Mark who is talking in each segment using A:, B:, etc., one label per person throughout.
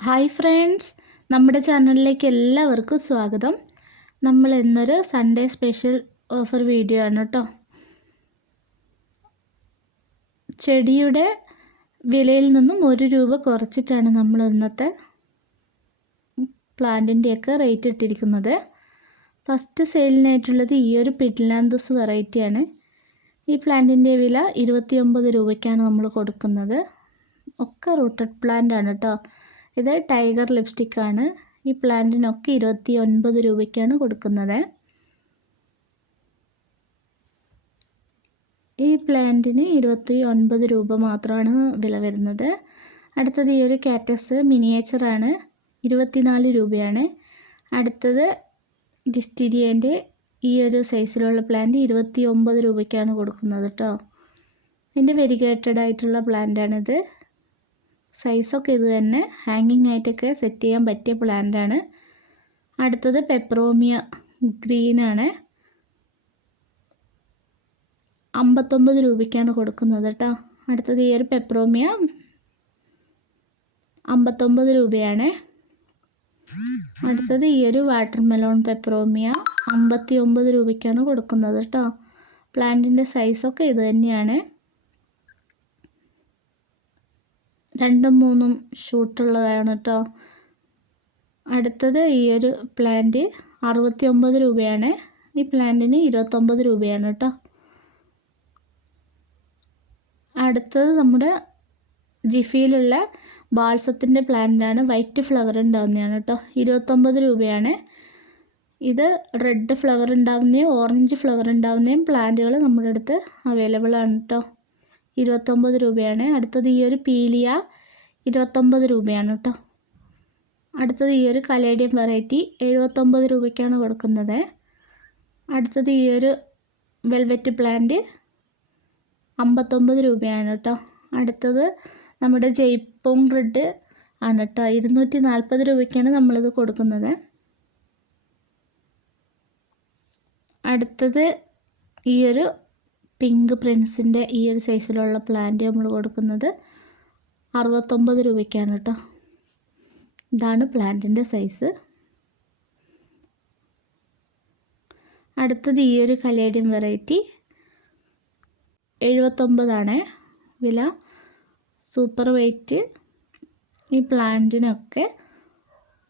A: Hi friends നമ്മുടെ ചാനലിലേക്ക് എല്ലാവർക്കും സ്വാഗതം. നമ്മൾ ഇന്നൊരു സൺഡേ സ്പെഷ്യൽ ഓഫർ വീഡിയോ ആണ് കേട്ടോ ചെടിയുടെ വിലയിൽ നിന്നും ഒരു രൂപ കുറച്ചിട്ടാണ് നമ്മൾ ഇന്നത്തെ പ്ലാന്റിന്റെയൊക്കെ റേറ്റ് ഇട്ടിരിക്കുന്നത്. ഫസ്റ്റ് സെയിലിനായിട്ടുള്ളത് ഈ ഒരു പിഡ്ലാന്തസ് വെറൈറ്റിയാണ് ഈ പ്ലാന്റിന്റെ വില ഇരുപത്തി ഒമ്പത് രൂപയ്ക്കാണ് നമ്മൾ കൊടുക്കുന്നത്. ഒക്കെ റൂട്ടഡ് പ്ലാന്റ് ആണ് കേട്ടോ ഇത് ടൈഗർ ലിപ്സ്റ്റിക്കാണ്. ഈ പ്ലാന്റിനൊക്കെ ഇരുപത്തി ഒൻപത് രൂപയ്ക്കാണ് കൊടുക്കുന്നത്. ഈ പ്ലാന്റിന് ഇരുപത്തി ഒൻപത് രൂപ മാത്രമാണ് വില വരുന്നത്. അടുത്തത് ഈ ഒരു കാറ്റസ് മിനിയേച്ചറാണ്. ഇരുപത്തിനാല് രൂപയാണ്. അടുത്തത് ഡിസ്റ്റിരിയന്റെ ഈ ഒരു സൈസിലുള്ള പ്ലാന്റ് ഇരുപത്തി ഒമ്പത് രൂപയ്ക്കാണ് കൊടുക്കുന്നത് കേട്ടോ ഇതിന്റെ വെരിഗേറ്റഡ് ആയിട്ടുള്ള പ്ലാന്റാണിത്. സൈസൊക്കെ ഇത് തന്നെ. ഹാങ്ങിങ് ആയിട്ടൊക്കെ സെറ്റ് ചെയ്യാൻ പറ്റിയ പ്ലാന്റാണ് അടുത്തത് പെപ്രോമിയ ഗ്രീനാണ് അമ്പത്തൊമ്പത് രൂപയ്ക്കാണ് കൊടുക്കുന്നത് കേട്ടോ. അടുത്തത് ഈ ഒരു പെപ്രോമിയ അമ്പത്തൊമ്പത് രൂപയാണ്. അടുത്തത് ഈ ഒരു വാട്ടർ മെലോൺ പെപ്രോമിയ അമ്പത്തി ഒമ്പത് രൂപയ്ക്കാണ് കൊടുക്കുന്നത് കേട്ടോ. പ്ലാന്റിന്റെ സൈസൊക്കെ ഇത് തന്നെയാണ്. രണ്ടും മൂന്നും ഷൂട്ടുള്ളതാണ് കേട്ടോ അടുത്തത് ഈ ഒരു പ്ലാന്റ് അറുപത്തി ഒമ്പത് രൂപയാണ്. ഈ പ്ലാന്റിന് ഇരുപത്തൊമ്പത് രൂപയാണ് കേട്ടോ അടുത്തത് നമ്മുടെ ജിഫിയിലുള്ള ബാൾസത്തിന്റെ പ്ലാന്റാണ് വൈറ്റ് ഫ്ലവർ ഉണ്ടാവുന്നതാണ് കേട്ടോ ഇരുപത്തൊമ്പത് രൂപയാണ്. ഇത് റെഡ് ഫ്ലവർ ഉണ്ടാവുന്നതും ഓറഞ്ച് ഫ്ലവർ ഉണ്ടാവുന്നതും പ്ലാന്റുകൾ നമ്മുടെ അടുത്ത് അവൈലബിൾ ആണ് കേട്ടോ ഇരുപത്തൊമ്പത് രൂപയാണ്. അടുത്തത് ഈ ഒരു പീലിയ ഇരുപത്തൊമ്പത് രൂപയാണ് കേട്ടോ അടുത്തത് ഈ ഒരു കലേഡിയം വെറൈറ്റി എഴുപത്തൊമ്പത് രൂപയ്ക്കാണ് കൊടുക്കുന്നത്. അടുത്തത് ഈ ഒരു വെൽവെറ്റ് പ്ലാന്റ് അമ്പത്തൊമ്പത് രൂപയാണ് കേട്ടോ അടുത്തത് നമ്മുടെ ജയ്പോങ് റെഡ് ആണ് കേട്ടോ ഇരുന്നൂറ്റി നാൽപ്പത് രൂപയ്ക്കാണ് നമ്മളിത് കൊടുക്കുന്നത്. അടുത്തത് ഈ ഒരു പിങ്ക് പ്രിൻസിന്റെ ഈ ഒരു സൈസിലുള്ള പ്ലാന്റ് നമ്മൾ കൊടുക്കുന്നത് അറുപത്തൊമ്പത് രൂപയ്ക്കാണ് കേട്ടോ. ഇതാണ് പ്ലാന്റിന്റെ സൈസ്. അടുത്തത് ഈ ഒരു കലേഡിയം വെറൈറ്റി. എഴുപത്തൊമ്പതാണ് വില. Super weight. ഈ പ്ലാന്റിനൊക്കെ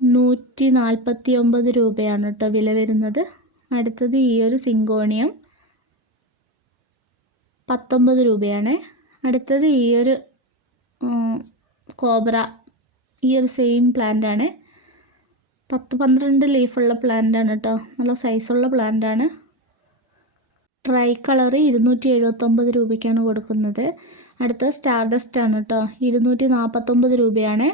A: നൂറ്റി നാൽപ്പത്തി ഒമ്പത് രൂപയാണ് കേട്ടോ വില വരുന്നത്. അടുത്തത് ഈ ഒരു സിങ്കോണിയം. പത്തൊമ്പത് രൂപയാണ്. അടുത്തത് ഈ ഒരു കോബ്ര. ഈ ഒരു സെയിം പ്ലാന്റാണ് പത്ത് പന്ത്രണ്ട് ലീഫുള്ള പ്ലാന്റാണ് കേട്ടോ നല്ല സൈസുള്ള പ്ലാന്റാണ് ട്രൈ കളർ ഇരുന്നൂറ്റി എഴുപത്തൊമ്പത് രൂപയ്ക്കാണ് കൊടുക്കുന്നത്. അടുത്ത സ്റ്റാർ ഡസ്റ്റ് ആണ് കേട്ടോ ഇരുന്നൂറ്റി നാൽപ്പത്തൊമ്പത് രൂപയാണ്.